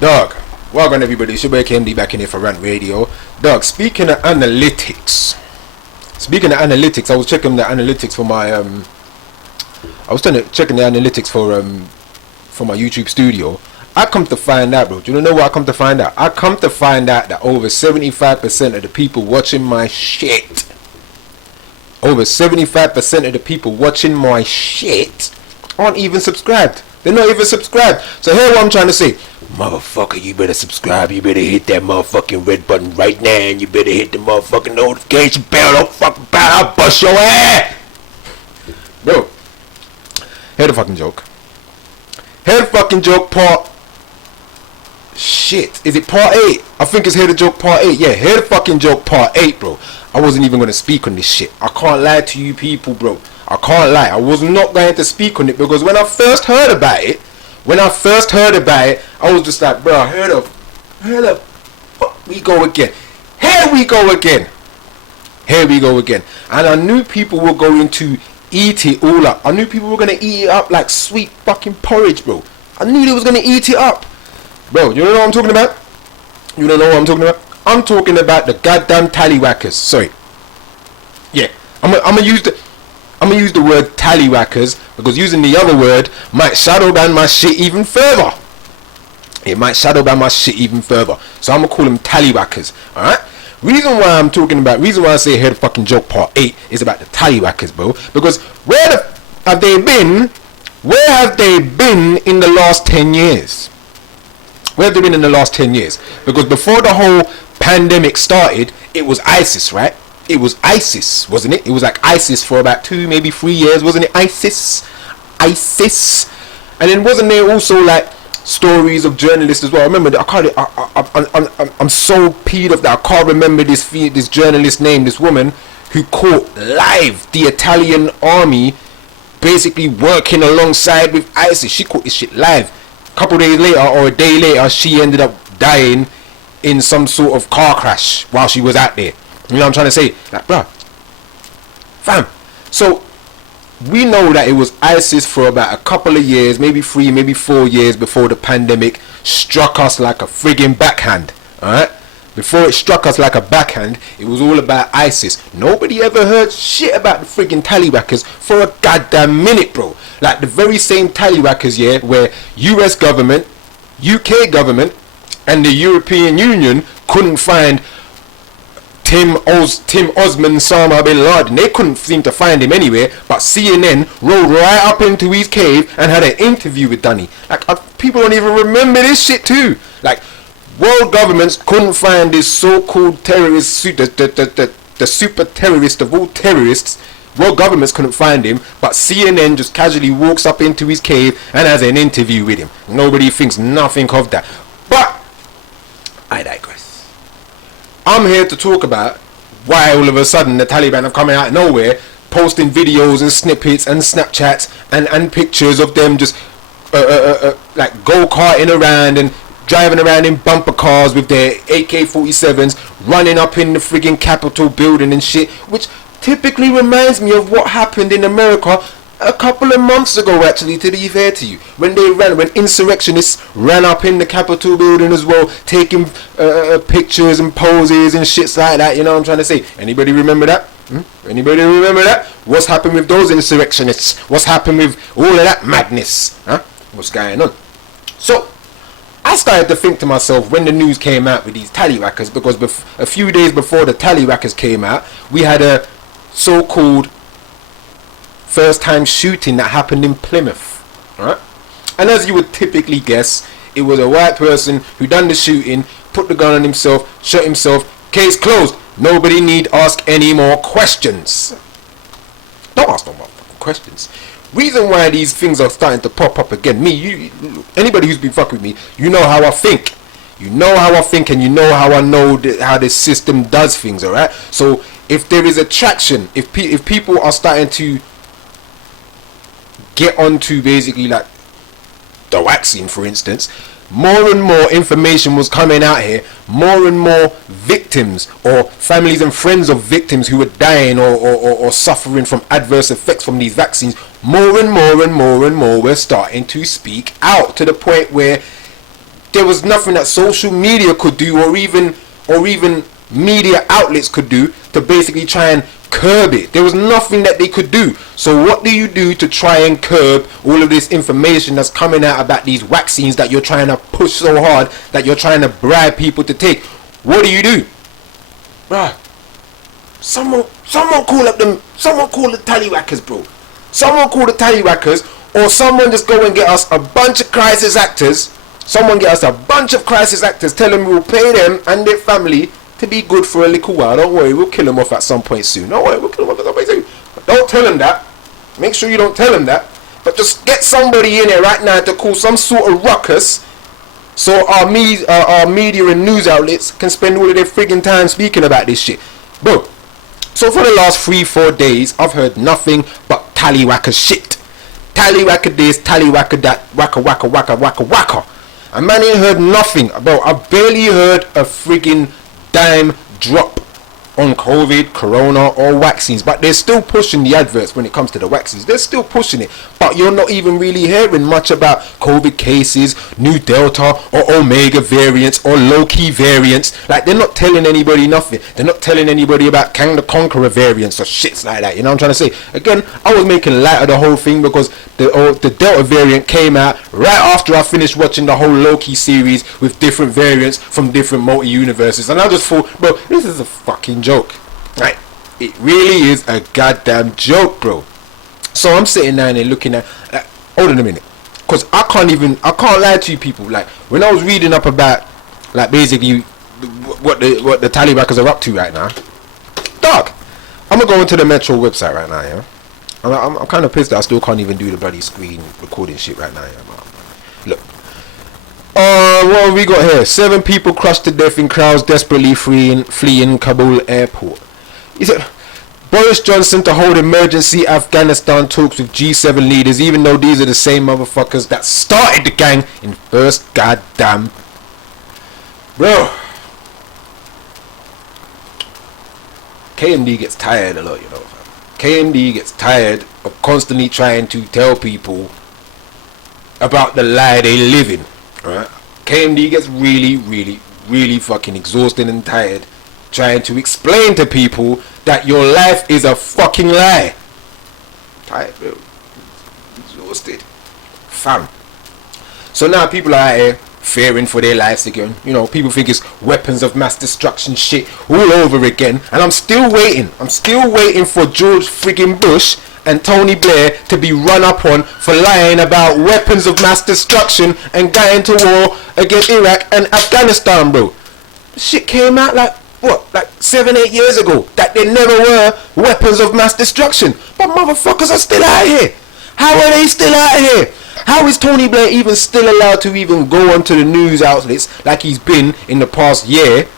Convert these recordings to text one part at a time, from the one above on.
Dog, welcome everybody. It's your boy KMD back in here for Rant Radio. Dog, speaking of analytics, I was checking the analytics for my checking the analytics for my YouTube studio. I come to find out, bro. Do you know what I come to find out? I come to find out that over 75% of the people watching my shit, over 75% of the people watching my shit aren't even subscribed. They're not even subscribed. So here's what I'm trying to say. Motherfucker, you better subscribe. You better hit that motherfucking red button right now. And you better hit the motherfucking notification bell. Don't fucking bell. I'll bust your ass. Bro, hear the fucking joke. Hear the fucking joke part. Shit. Is it part 8? I think it's hear the joke part 8. Yeah, hear the fucking joke part 8, bro. I wasn't even going to speak on this shit. I can't lie to you people, bro. I can't lie. I was not going to speak on it because when I first heard about it, I was just like, bro, here the fuck we go again. Here we go again. And I knew people were going to eat it all up. I knew people were going to eat it up like sweet fucking porridge, bro. I knew they was going to eat it up. Bro, you know what I'm talking about? You don't know what I'm talking about? I'm talking about the goddamn Tali-Wackers. Sorry. Yeah, I'm gonna use the word Tali-Wackers because using the other word might shadow ban my shit even further. It might shadow ban my shit even further. So I'm gonna call them Tali-Wackers. Alright? Reason why I say here the fucking joke part 8 is about the Tali-Wackers, bro. Because where have they been? Where have they been in the last 10 years? Where have they been in the last 10 years? Because before the whole pandemic started, it was ISIS, right? It was ISIS, wasn't it? It was like ISIS for about 2, maybe 3 years, wasn't it? ISIS. And then wasn't there also like stories of journalists as well? I remember that I'm so peed off that I can't remember this journalist name, this woman who caught live the Italian army basically working alongside with ISIS. She caught this shit live. A couple days later or a day later, she ended up dying in some sort of car crash while she was out there. You know what I'm trying to say? Like, bruh, fam. So we know that it was ISIS for about a couple of years, maybe 3, maybe 4 years before the pandemic struck us like a friggin' backhand. Alright? Before it struck us like a backhand, it was all about ISIS. Nobody ever heard shit about the friggin' Tali-Wackers for a goddamn minute, bro. Like the very same Tali-Wackers, yeah, where US government, UK government, and the European Union couldn't find Tim Osman Osama bin Laden. They couldn't seem to find him anywhere, but CNN rolled right up into his cave and had an interview with Dunny. Like, people don't even remember this shit too. Like, world governments couldn't find this so-called terrorist, the super terrorist of all terrorists. World governments couldn't find him, but CNN just casually walks up into his cave and has an interview with him. Nobody thinks nothing of that. But I digress. I'm here to talk about why all of a sudden the Taliban have come out of nowhere, posting videos and snippets and Snapchats and pictures of them just like go-karting around and driving around in bumper cars with their AK-47s, running up in the friggin' Capitol building and shit, which typically reminds me of what happened in America a couple of months ago, actually, to be fair to you, when insurrectionists ran up in the Capitol building as well, taking pictures and poses and shits like that. You know what I'm trying to say? Anybody remember that? Anybody remember that? What's happened with those insurrectionists? What's happened with all of that madness? What's going on? So I started to think to myself when the news came out with these Tali-Wackers, because a few days before the Tali-Wackers came out, we had a so-called first time shooting that happened in Plymouth, right? And as you would typically guess, it was a white person who done the shooting, put the gun on himself, shot himself, case closed. Nobody need ask any more questions. Don't ask no more questions. Reason why these things are starting to pop up again, anybody who's been fucking with me, you know how I think. You know how I think and you know how I know how this system does things, alright? So if there is attraction, if people are starting to get onto basically like the vaccine, for instance, more and more information was coming out here, more and more victims or families and friends of victims who were dying or suffering from adverse effects from these vaccines, more and more were starting to speak out, to the point where there was nothing that social media could do, or even media outlets could do to basically try and curb it. There was nothing that they could do. So what do you do to try and curb all of this information that's coming out about these vaccines that you're trying to push so hard, that you're trying to bribe people to take? What do you do? Bruh, someone call the Tali-Wackers, bro. Someone call the Tali-Wackers, or someone just go and get us a bunch of crisis actors. Someone get us a bunch of crisis actors, tell them we'll pay them and their family to be good for a little while. Don't worry, we'll kill them off at some point soon. Don't worry, we'll kill them off at some point soon. But don't tell them that. Make sure you don't tell them that. But just get somebody in there right now to cause some sort of ruckus, so our media and news outlets can spend all of their friggin' time speaking about this shit. Bro, so for the last 3-4 days, I've heard nothing but Tali-Wacker shit. Tali-Wacker this, Tali-Wacker that, wacka. And man ain't heard nothing. Bro, I barely heard a friggin' dime drop on COVID, corona, or vaccines. But they're still pushing the adverts when it comes to the vaccines. They're still pushing it. But you're not even really hearing much about COVID cases, new Delta or Omega variants or low-key variants. Like, they're not telling anybody nothing. They're not telling anybody about Kang the Conqueror variants or shits like that. You know what I'm trying to say? Again, I was making light of the whole thing because the Delta variant came out right after I finished watching the whole Loki series with different variants from different multi-universes. And I just thought, bro, this is a fucking joke. Right? It really is a goddamn joke, bro. So I'm sitting down there looking at, hold on a minute, because I can't lie to you people. Like, when I was reading up about, like, basically what the Tali-Wackers are up to right now, dog, I'm gonna go into the Metro website right now, yeah. I'm kind of pissed that I still can't even do the bloody screen recording shit right now, yeah, man. Look, what have we got here? 7 people crushed to death in crowds desperately fleeing Kabul airport. He said Boris Johnson to hold emergency Afghanistan talks with G7 leaders, even though these are the same motherfuckers that started the gang in first goddamn. Bro, KMD gets tired a lot, you know. KMD gets tired of constantly trying to tell people about the lie they live in, right? KMD gets really fucking exhausted and tired trying to explain to people that your life is a fucking lie. Tired, bro. Exhausted. Fam. So now people are out here fearing for their lives again. You know, people think it's weapons of mass destruction shit all over again. And I'm still waiting. I'm still waiting for George friggin' Bush and Tony Blair to be run up on for lying about weapons of mass destruction and going to war against Iraq and Afghanistan, bro. Shit came out like 7-8 years ago that there never were weapons of mass destruction. But motherfuckers are still out here. How are they still out here? How is Tony Blair even still allowed to even go onto the news outlets like he's been in the past year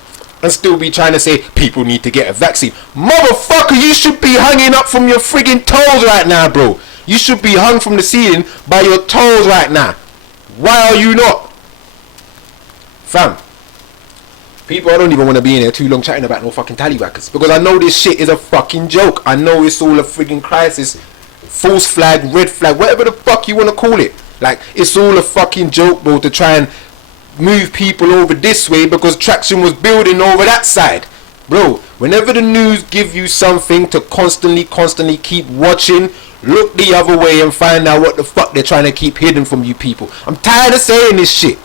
and still be trying to say people need to get a vaccine? Motherfucker, you should be hanging up from your friggin' toes right now, bro. You should be hung from the ceiling by your toes right now. Why are you not? Fam, people, I don't even want to be in here too long chatting about no fucking Tali-Wackers, because I know this shit is a fucking joke. I know it's all a friggin' crisis, false flag, red flag, whatever the fuck you want to call it. Like, it's all a fucking joke, bro, to try and move people over this way because traction was building over that side. Bro, whenever the news give you something to constantly keep watching, look the other way and find out what the fuck they're trying to keep hidden from you people. I'm tired of saying this shit.